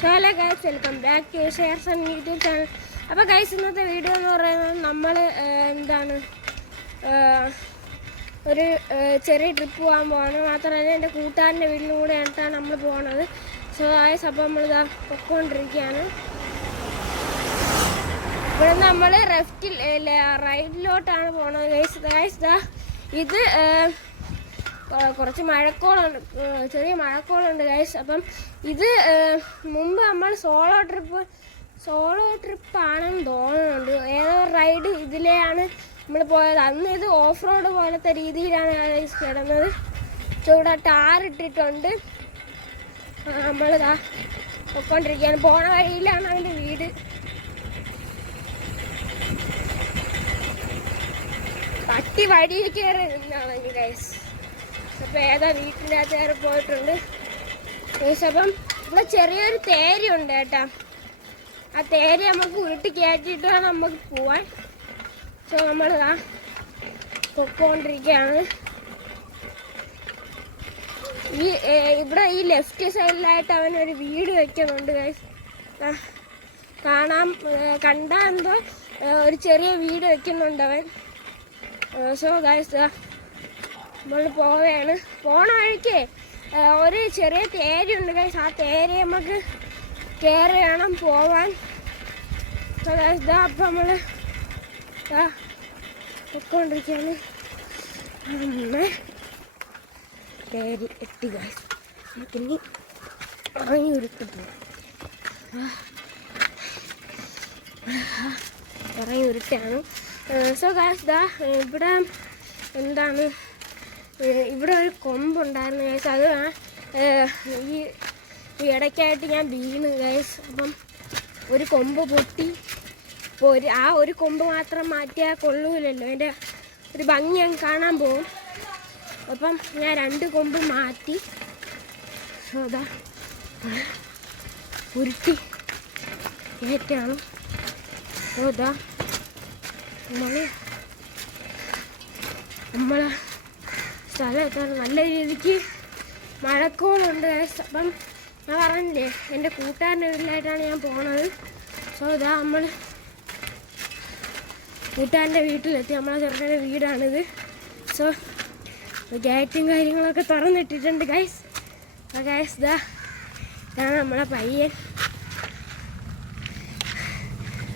Hello guys welcome back to share sun YouTube channel അപ്പോൾ guys ഇന്നത്തെ video എന്ന് പറയുന്നത് നമ്മൾ എന്താണ് ഒരു ചെറിയ ട്രിപ്പ് പോകാൻ പോവാണ്. മാത്രമല്ല എന്റെ കൂട്ടുകാരന്റെ വീട്ടിലും കൂടെ ആയിട്ടാണ് നമ്മൾ പോകണത് സോ ആയ അപ്പോൾ നമ്മളിതാ പൊക്കോണ്ടിരിക്കുകയാണ് ഇവിടെ നമ്മൾ ലെഫ്റ്റിൽ റൈറ്റിലോട്ടാണ് പോകണത് ഗൈസ് ഗൈസ് ദാ ഇത് കുറച്ച് മഴക്കോളുണ്ട്. ചെറിയ മഴക്കോളുണ്ട് ഗൈസ് അപ്പം ഇത് മുമ്പ് നമ്മൾ സോളോ ട്രിപ്പ് സോളോ ട്രിപ്പ് ആണെന്ന് തോന്നുന്നുണ്ട്. ഏതോ റൈഡ് ഇതിലെയാണ് നമ്മൾ പോയത്. അന്ന് ഇത് ഓഫ് റോഡ് പോലത്തെ രീതിയിലാണ് ഗൈസ് കിടന്നത്. ചൂടാ ടാറിട്ടിട്ടുണ്ട് ടാർ ഇട്ടിട്ടുണ്ട് പൊയ്ക്കൊണ്ടിരിക്കുകയാണ്. പോണ വഴിയിലാണ് അവന്റെ വീട്. പട്ടി വഴിയിൽ കയറി നിന്നാണ് ഗൈസ് അപ്പൊ ഏതാ വീട്ടിന്റെ അകത്ത് കയറി പോയിട്ടുണ്ട്. അപ്പം ഇവിടെ ചെറിയൊരു തേരി ഉണ്ട് കേട്ടോ. ആ തേരി നമുക്ക് ഉരുട്ടി കയറ്റിയിട്ട് വേണം നമുക്ക് പോവാൻ. സോ നമ്മൾ ഇതാ പൊക്കോണ്ടിരിക്കുകയാണ്. ഈ ഇവിടെ ഈ ലെഫ്റ്റ് സൈഡിലായിട്ട് അവൻ ഒരു വീട് വെക്കുന്നുണ്ട് കാണാൻ കണ്ടാ എന്തോ ഒരു ചെറിയ വീട് വെക്കുന്നുണ്ട് അവൻ. സോ ഗൈസ് നമ്മൾ പോവുകയാണ്. പോണ വഴിക്ക് ഒരു ചെറിയ തേരുണ്ട് ഗൈസ് ആ തേര് നമുക്ക് കയറി പോവാൻ. ഇതാ അപ്പം നമ്മൾ പൊക്കോണ്ടിരിക്കുകയാണ് അമ്മ തേരി എത്തി ഗൈസ് നമുക്കിനി ഇറങ്ങി ഉരുട്ടിട്ടു ഉരുട്ടാണ് സോ കാശ് ദാ ഇവിടെ എന്താണ് ഇവിടെ ഒരു കൊമ്പുണ്ടായിരുന്നു ഗൈസ് അത് ഈ ഇടയ്ക്കായിട്ട് ഞാൻ വീണ് ഗൈസ് അപ്പം ഒരു കൊമ്പ് പൊട്ടി. ഒരു ആ ഒരു കൊമ്പ് മാത്രം മാറ്റിയാൽ കൊള്ളൂലല്ലോ. എന്റെ ഒരു ഭംഗി അങ്ങ് കാണാൻ പോകും. അപ്പം ഞാൻ രണ്ട് കൊമ്പ് മാറ്റി ദാ ഉരുട്ടി ഏറ്റാണ് അതാ നമ്മൾ നമ്മൾ സ്ഥലമൊക്കെ നല്ല രീതിക്ക് മഴക്കോളുണ്ട്. അപ്പം ഞാൻ പറഞ്ഞില്ലേ എന്റെ കൂട്ടുകാരന്റെ വീട്ടിലായിട്ടാണ് ഞാൻ പോണത്. സോ ഇതാ നമ്മൾ കൂട്ടുകാരന്റെ വീട്ടിലെത്തി. നമ്മളെ ചെറുക്കന്റെ വീടാണിത്. സോ ഗേറ്റും കാര്യങ്ങളൊക്കെ തുറന്നിട്ടിട്ടുണ്ട് ഗൈസ് അപ്പോൾ ഗൈസ് ഇതാ ഇതാണ് നമ്മളെ പയ്യൻ.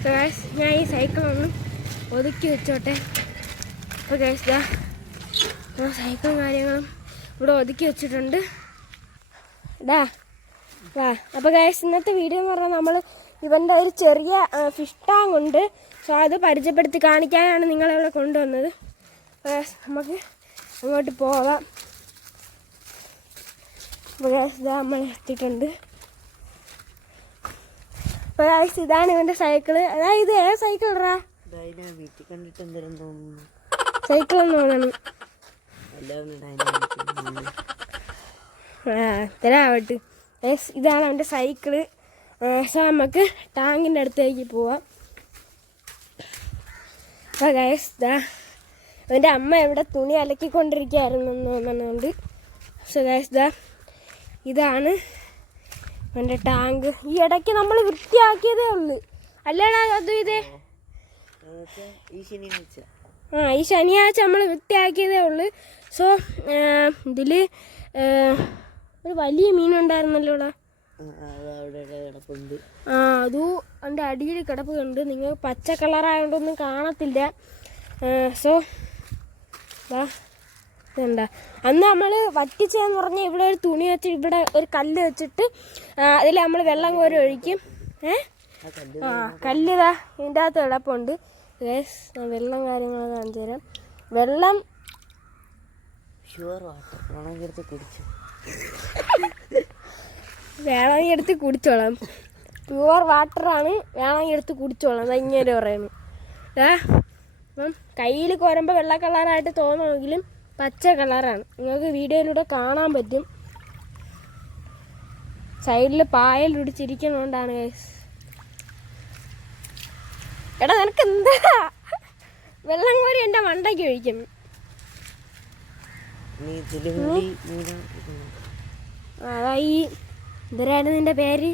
ഗൈസ് ഞാൻ ഈ സൈക്കിളൊന്നും ഒതുക്കി വെച്ചോട്ടെ. അപ്പോൾ ഗൈസ് ഇതാ സൈക്കിളും കാര്യങ്ങളും ഇവിടെ ഒതുക്കി വെച്ചിട്ടുണ്ട്. ഡാ വാ അപ്പോൾ ഗൈസ് ഇന്നത്തെ വീഡിയോ എന്ന് പറഞ്ഞാൽ നമ്മൾ ഇവന്റെ ഒരു ചെറിയ ഫിഷ് ടാങ്ക് ഉണ്ട്. സോ അത് പരിചയപ്പെടുത്തി കാണിക്കാനാണ് നിങ്ങളിവിടെ കൊണ്ടുവന്നത്. നമുക്ക് അങ്ങോട്ട് പോവാം. ഇതാ നമ്മൾ എത്തിയിട്ടുണ്ട്. അപ്പോൾ ഗൈസ് ഇതാണ് ഇവന്റെ സൈക്കിൾ അതായത് ഏ സൈക്കിൾ തോന്നുന്നു. സൈക്കിൾ എന്ന് ആ തരാവട്ട് ഇതാണ് അവന്റെ സൈക്കിൾ. സോ നമുക്ക് ടാങ്കിന്റെ അടുത്തേക്ക് പോവാം. അപ്പോൾ ഗൈസ് ഇതാ അവന്റെ അമ്മ ഇവിടെ തുണി അലക്കിക്കൊണ്ടിരിക്കുകയായിരുന്നു തോന്നുന്നുണ്ട്. സോ ഗൈസ് ഇതാ ഇതാണ് അവന്റെ ടാങ്ക്. ഈ ഇടയ്ക്ക് നമ്മൾ വൃത്തിയാക്കിയതേ ഉള്ളൂ. അല്ലേടാ അതും ഇതേ? ആ ഈ ശനിയാഴ്ച നമ്മൾ വൃത്തിയാക്കിയതേ ഉള്ളൂ. സോ ഇതിൽ ഒരു വലിയ മീനുണ്ടായിരുന്നല്ലോ ഇവിടെ. ആ, അത് അതിന്റെ അടിയിൽ കിടപ്പുണ്ട്. നിങ്ങൾ പച്ച കളറായതുകൊണ്ടൊന്നും കാണത്തില്ല. സോ ഇതുണ്ട. അന്ന് നമ്മൾ വറ്റിച്ചതെന്ന് പറഞ്ഞാൽ ഇവിടെ ഒരു തുണി വെച്ച് ഇവിടെ ഒരു കല്ല് വെച്ചിട്ട് അതിൽ നമ്മൾ വെള്ളം കോരി ഒഴിക്കും. ഏ? ആ കല്ല് ആ കല്ലിതാ ഇതിന്റെ അകത്ത് കിടപ്പുണ്ട്. വെള്ളം കാര്യങ്ങളൊക്കെ കാണിച്ചു തരാം വെള്ളം വാട്ടർ വേണമെങ്കിൽ എടുത്ത് കുടിച്ചോളാം. പ്യുവർ വാട്ടറാണ് വേണമെങ്കിൽ എടുത്ത് കുടിച്ചോളാം. ഭയങ്കര പറയുന്നു ഏ അപ്പം കയ്യിൽ കോരുമ്പോൾ വെള്ള കളറായിട്ട് തോന്നുമെങ്കിലും പച്ച കളറാണ് നിങ്ങൾക്ക് വീഡിയോയിലൂടെ കാണാൻ പറ്റും. സൈഡിൽ പായൽ പിടിച്ചിരിക്കുന്നതുകൊണ്ടാണ്. എടാ നിനക്ക് എന്താ വെള്ളം കോരി എന്റെ മണ്ടയ്ക്ക് ഒഴിക്കും. നീ ഇതിലുകൂടി ഇങ്ങനെ അതാ ഈ എന്തിനാണ് നിന്റെ പേര്.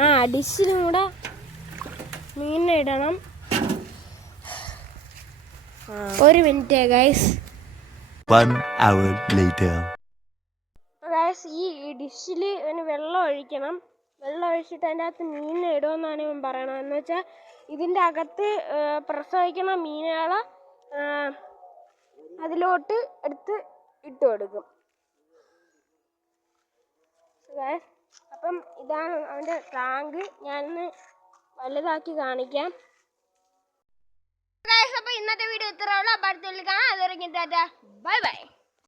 ആ ഡിഷിലും കൂടെ മീനിനെ ഇടണം. ഒരു minute guys One hour later. Guys ഈ ഡിഷിൽ വെള്ളം ഒഴിക്കണം. വെള്ളം ഒഴിച്ചിട്ട് അതിന്റെ അകത്ത് മീനിനെ ഇടുമെന്നാണ് ഇവൻ പറയണത്. എന്ന് വെച്ചാൽ ഇതിന്റെ അകത്ത് പ്രസവിക്കുന്ന പ്രസവിക്കണ മീനുകളെ ആ, അതിലോട്ട് എടുത്ത് ഇട്ട് കൊടുക്കും. അപ്പം ഇതാണ് അവന്റെ ടാങ്ക് ഞാനൊന്ന് വലുതാക്കി കാണിക്കാം. അപ്പൊ ഇന്നത്തെ വീഡിയോ ഇത്ര ഉള്ളൂ. അപ്പോൾ അടുത്ത കാണാം. അതുവരെയും ബൈ ബൈ.